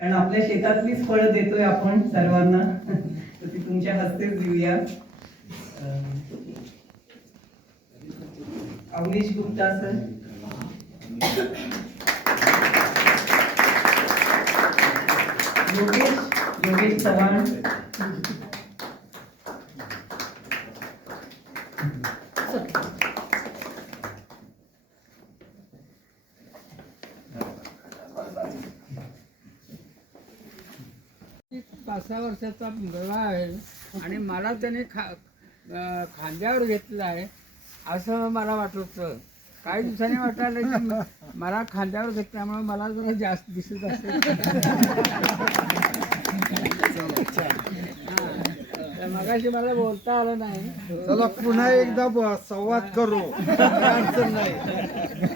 कारण आपल्या शेतातलीच फळं देतोय आपण सर्वांना. तर ती तुमच्या हस्तेच देऊया. अवनीश गुप्ता सर. योगेश योगेश चव्हाण. पाच सहा वर्षाचा मुलगा आहे आणि मला त्याने खा खांद्यावर घेतलं आहे. असं मला वाटत होतं. काही दिवसांनी वाटायला की मला खांद्यावर घेतल्यामुळे मला जरा जास्त दिसत असेल. हां. मगाशी मला बोलता आलं नाही. चला पुन्हा एकदा संवाद करू. अडचण नाही.